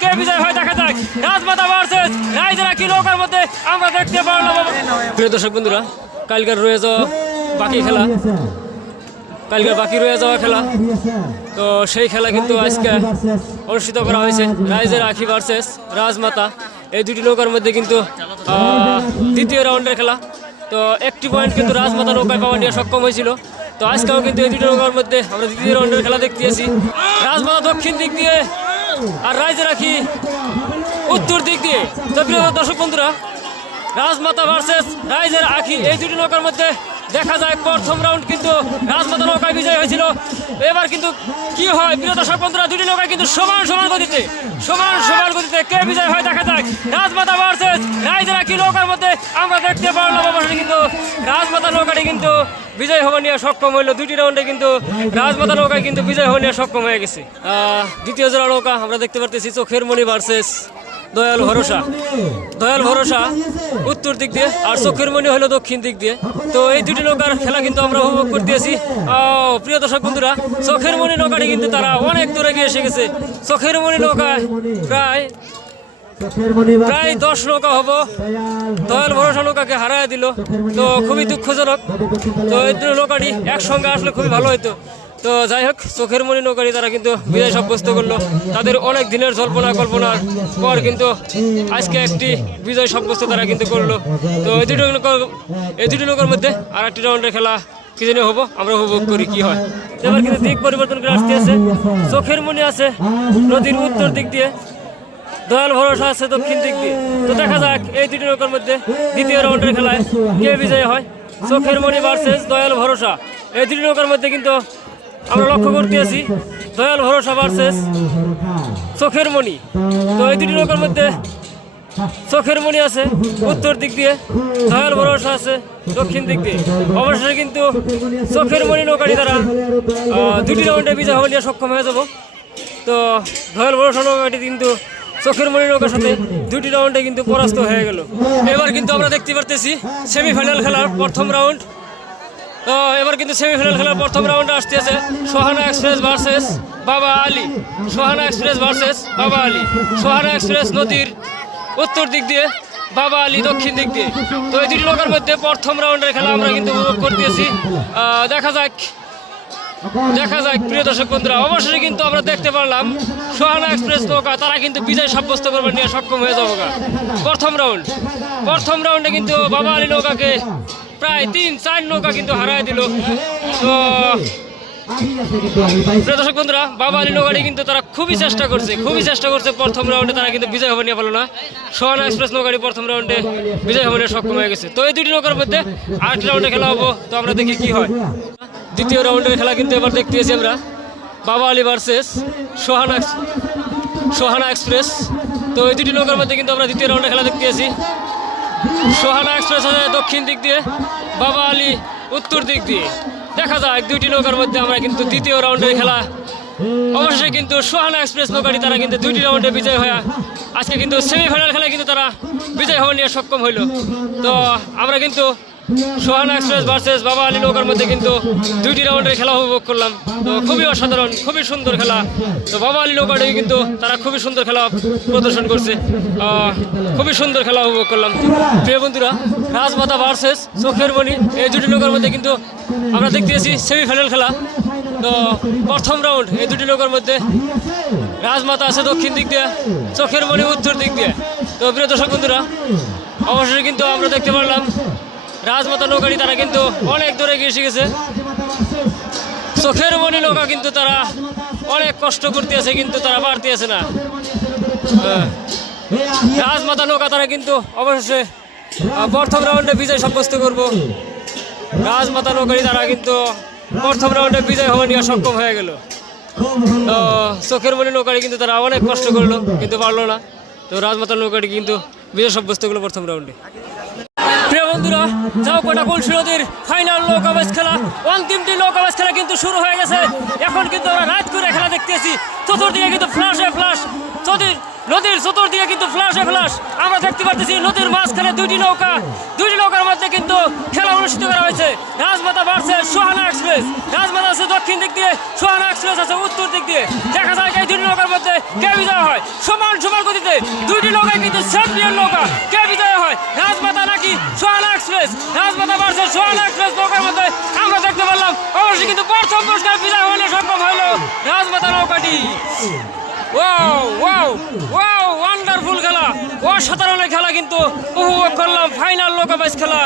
কে বিজয় হয় দেখা যাক। রাজমাতা ভার্সেস কি নৌকার মধ্যে আমরা দেখতে পারলাম। প্রিয় দর্শক বন্ধুরা, কালকার রয়ে যাওয়া বাকি খেলা। বাকি রয়ে যাওয়া খেলা। তো সেই খেলা কিন্তু আজকে অনুষ্ঠিত করা হয়েছে। রাইজের আখি ভার্সেস, রাজমাতা। এই দুটি নৌকার মধ্যে কিন্তু দ্বিতীয় রাউন্ডের খেলা। তো একটি পয়েন্ট কিন্তু রাজমাতা নৌকায় পাওয়া নিয়ে সক্ষম হয়েছিল। তো আজকেও কিন্তু এই দুটি নৌকার মধ্যে আমরা দ্বিতীয় রাউন্ডের খেলা দেখতেছি রাজমাতা দক্ষিণ দিক দিয়ে আর রাইজে রাখি উত্তর দিক দিয়ে। তো প্রিয় দর্শক বন্ধুরা, রাজমাতা ভার্সেস রাইজের আখি, এই দুটি নৌকার মধ্যে দেখা যায় প্রথম রাউন্ড কিন্তু রাজমাতা নৌকায় বিজয় হয়েছিল। এবার কিন্তু কি হয়? প্রিয় দর্শক দুটি নৌকা কিন্তু সমান সমান গতিতে, সমান সমান গতিতে কে বিজয় হয় দেখা যায় রাজমাতা ভার্সেস রাইজের আখি নৌকার মধ্যে আমরা দেখতে পারলাম অবশ্যই কিন্তু রাজমাতা নৌকাটি কিন্তু বিজয় হওয়া নিয়ে সক্ষম হইল। দুটি রাউন্ডে কিন্তু রাজমাতা নৌকায় কিন্তু বিজয় হওয়া নিয়ে সক্ষম হয়ে গেছে। দ্বিতীয় জোড়া নৌকা আমরা দেখতে পারতেছি চোখের মণি ভার্সেস দয়াল ভরসা। দয়াল ভরসা। উত্তর দিক দিয়ে আর চোখের মনি হলো দক্ষিণ দিক দিয়ে। তো এই দুটি নৌকার খেলা কিন্তু আমরা উপভোগ করতেছি। প্রিয় দর্শক বন্ধুরা চোখের মনি নৌকাটি কিন্তু তারা অনেক দূরে গিয়ে এসে গেছে। চোখের মনি নৌকায় প্রায় প্রায় দশ নৌকা হব। দয়াল ভরসা নৌকাকে হারায় দিল। তো খুবই দুঃখজনক। তো এই দুটো নৌকাটি একসঙ্গে আসলে খুবই ভালো হতো তো যাই হোক, চোখের মনি নৌকারি তারা কিন্তু বিজয় সাব্যস্ত করল। তাদের অনেক দিনের জল্পনা কল্পনার পর কিন্তু আজকে একটি বিজয় সাব্যস্ত তারা কিন্তু করল। তো এই দুটো নৌকার, এই দুটি নৌকার মধ্যে আর একটি রাউন্ডের খেলা কি জানি হব, আমরা উপভোগ করি কি হয়। এবার কিন্তু দিক পরিবর্তন করে আসতে আছে। চোখের মনি আছে নদীর উত্তর দিক দিয়ে। দয়াল ভরসা আছে দক্ষিণ দিক দিয়ে। তো দেখা যাক, এই দুটি নৌকার মধ্যে দ্বিতীয় রাউন্ডের খেলায় কে বিজয় হয়। চোখের মণি ভার্সেস দয়াল ভরসা। এই দুটি নৌকার মধ্যে কিন্তু আমরা লক্ষ্য করতে আছি, দয়াল ভরসা ভার্সেস চোখের মণি। তো এই দুটি নৌকার মধ্যে চোখের মণি আছে, উত্তর দিক দিয়ে দয়াল ভরসা আছে, দক্ষিণ দিক দিয়ে। অবশেষে কিন্তু চোখের মণি নৌকাটি তারা দুটি রাউন্ডে বিজয় হওয়া সক্ষম হয়ে যাব। তো দয়াল ভরসা নৌকাটি কিন্তু চোখের মণি নৌকার সাথে দুটি রাউন্ডে কিন্তু পরাস্ত হয়ে গেল। এবার কিন্তু আমরা দেখতে পারতেছি, সেমিফাইনাল খেলার প্রথম রাউন্ড। এবার কিন্তু সেমিফাইনাল খেলার প্রথম রাউন্ডে আসতেছে সোহানা এক্সপ্রেস ভার্সেস বাবা আলী। সোহানা এক্সপ্রেস ভার্সেস বাবা আলী। সোহানা এক্সপ্রেস নদীর উত্তর দিক দিয়ে, বাবা আলী দক্ষিণ দিক দিয়ে। তো এই দুটি নৌকার মধ্যে প্রথম রাউন্ডের খেলা আমরা কিন্তু উপভোগ করতেছি। দেখা যাক দেখা যাক, প্রিয় দর্শক বন্ধুরা। অবশ্যই কিন্তু আমরা দেখতে পারলাম, সোহানা এক্সপ্রেস নৌকা, তারা কিন্তু বিজয় সাব্যস্ত করবার নিয়ে সক্ষম হয়ে যাব প্রথম রাউন্ড প্রথম রাউন্ডে কিন্তু বাবা আলী নৌকাকে প্রায় তিন, চার নৌকা কিন্তু হারায় দিল। তো দর্শক বন্ধুরা, বাবা আলী নৌকাটি কিন্তু তারা খুবই চেষ্টা করছে, খুবই চেষ্টা করছে প্রথম রাউন্ডে, তারা কিন্তু বিজয় হবার নিয়ে না। সোহানা এক্সপ্রেস নৌকাটি প্রথম রাউন্ডে বিজয় নিয়ে সক্ষম হয়ে গেছে। তো এই দুটি নৌকার মধ্যে আরেকটি রাউন্ডে খেলা হব, তো আমরা দেখি কি হয়। দ্বিতীয় রাউন্ডের খেলা কিন্তু এবার দেখতে দেখতেছি আমরা। Baba Ali versus Sohana Sohana Express. তো এই দুটি নৌকার মধ্যে কিন্তু আমরা দ্বিতীয় রাউন্ডে খেলা দেখতে দেখতেছি। সোহানা এক্সপ্রেস আছে দক্ষিণ দিক দিয়ে, বাবা আলী উত্তর দিক দিয়ে। দেখা যাক, দুইটি নৌকার মধ্যে আমরা কিন্তু দ্বিতীয় রাউন্ডে খেলা। অবশ্যই কিন্তু সোহানা এক্সপ্রেস নৌকাটি, তারা কিন্তু দুইটি রাউন্ডে বিজয় হয়ে, আজকে কিন্তু সেমিফাইনাল খেলায় কিন্তু তারা বিজয় হওয়া নিয়ে সক্ষম হইল। তো আমরা কিন্তু সোহানা এক্সপ্রেস ভার্সেস বাবা আলী নৌকার মধ্যে কিন্তু দুইটি রাউন্ডের খেলা উপভোগ করলাম। তো খুবই অসাধারণ, খুবই সুন্দর খেলা। তো বাবা আলী নৌকাটি কিন্তু তারা খুবই সুন্দর খেলা প্রদর্শন করছে। খুবই সুন্দর খেলা উপভোগ করলাম। প্রিয় বন্ধুরা, রাজমাতা ভার্সেস, চোখের মণি এই দুটি নৌকার মধ্যে কিন্তু আমরা দেখতে দেখতেছি সেমিফাইনাল খেলা। তো প্রথম রাউন্ড, এই দুটি নৌকার মধ্যে রাজমাতা আছে দক্ষিণ দিক দিয়ে, চোখের মণি উত্তর দিক দিয়ে। তো প্রিয় দর্শক বন্ধুরা অবশ্যই কিন্তু আমরা দেখতে পারলাম রাজমাতা নৌকাটি তারা কিন্তু অনেক দূরে গিয়ে শিখেছে চোখের মণি নৌকা কিন্তু তারা অনেক কষ্ট করতে আছে, কিন্তু তারা পারতে আছে না। হ্যাঁ। রাজমাতা নৌকা তারা কিন্তু অবশেষে প্রথম রাউন্ডে বিজয় সাব্যস্ত করব। রাজমাতা নৌকারি তারা কিন্তু প্রথম রাউন্ডে বিজয় হওয়া নিয়ে সক্ষম হয়ে গেল। তো চোখের মণি নৌকারি কিন্তু তারা অনেক কষ্ট করল, কিন্তু পারল না। তো রাজমাতা নৌকাটি কিন্তু বিজয় সাব্যস্ত করল প্রথম রাউন্ডে। বন্ধুরা, যাও কোটা কুলসি নদীর ফাইনাল নৌকা ম্যাচ খেলা। অন্তিমটি নৌকা ম্যাচ খেলা কিন্তু শুরু হয়ে গেছে। এখন কিন্তু আমরা রাত করে খেলা দেখতেছি। চতুর্দিকে কিন্তু ফ্লাশ ফ্লাশ নদীর নদীর চতুর্দিকে কিন্তু ফ্লাশ ফ্লাশে আমরা দেখতে পাচ্ছি নদীর মাঝখানে দুইটি নৌকা। দুইটি নৌকার মধ্যে কিন্তু খেলা অনুষ্ঠিত করা হয়েছে। রাজমাতা বাড়ছে সোহানা এক্সপ্রেস। রাজমাতা আছে দক্ষিণ দিক দিয়ে, সোহানা এক্সপ্রেস আছে উত্তর দিক দিয়ে। দেখা যায় এই দুইটি নৌকার মধ্যে কে বিজয় হয়? সমান সমান গতিতে দুইটি নৌকায় কিন্তু চ্যাম্পিয়ন নৌকা। কে বিজয় হয়? রাজমাতা নাকি এক্সপ্রেস নৌকার মধ্যে আমরা দেখতে পারলাম অবশ্যই কিন্তু প্রথম পুরস্কার বিজয় হলে সম্ভব হলো রাজমাতা নৌকাটি ওয়াও ওয়াও ওয়াও ওয়ান্ডারফুল খেলা অসাধারণ খেলা কিন্তু উপভোগ করলাম ফাইনাল লোকাবাইজ খেলা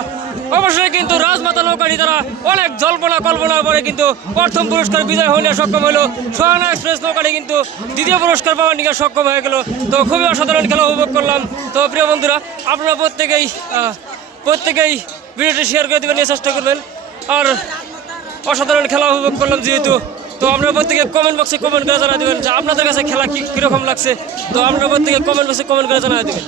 অবশ্যই কিন্তু রাজমাতা নৌকাটি তারা অনেক জল্পনা কল্পনা করে কিন্তু প্রথম পুরস্কার বিজয় হলে সক্ষম হলো সোহানা এক্সপ্রেস নৌকাটি কিন্তু দ্বিতীয় পুরস্কার পাওয়ার নিকে সক্ষম হয়ে গেল তো খুবই অসাধারণ খেলা উপভোগ করলাম তো প্রিয় বন্ধুরা আপনারা প্রত্যেকেই প্রত্যেকেই ভিডিওটি শেয়ার করে দেবেন চেষ্টা করবেন। আর অসাধারণ খেলা উপভোগ করলাম যেহেতু। তো আপনারা প্রত্যেকে কমেন্ট বক্সে কমেন্ট করে জানা দেবেন যে আপনাদের কাছে খেলা কি কীরকম লাগছে। তো আপনারা প্রত্যেকে কমেন্ট বক্সে কমেন্ট করে জানা দেবেন।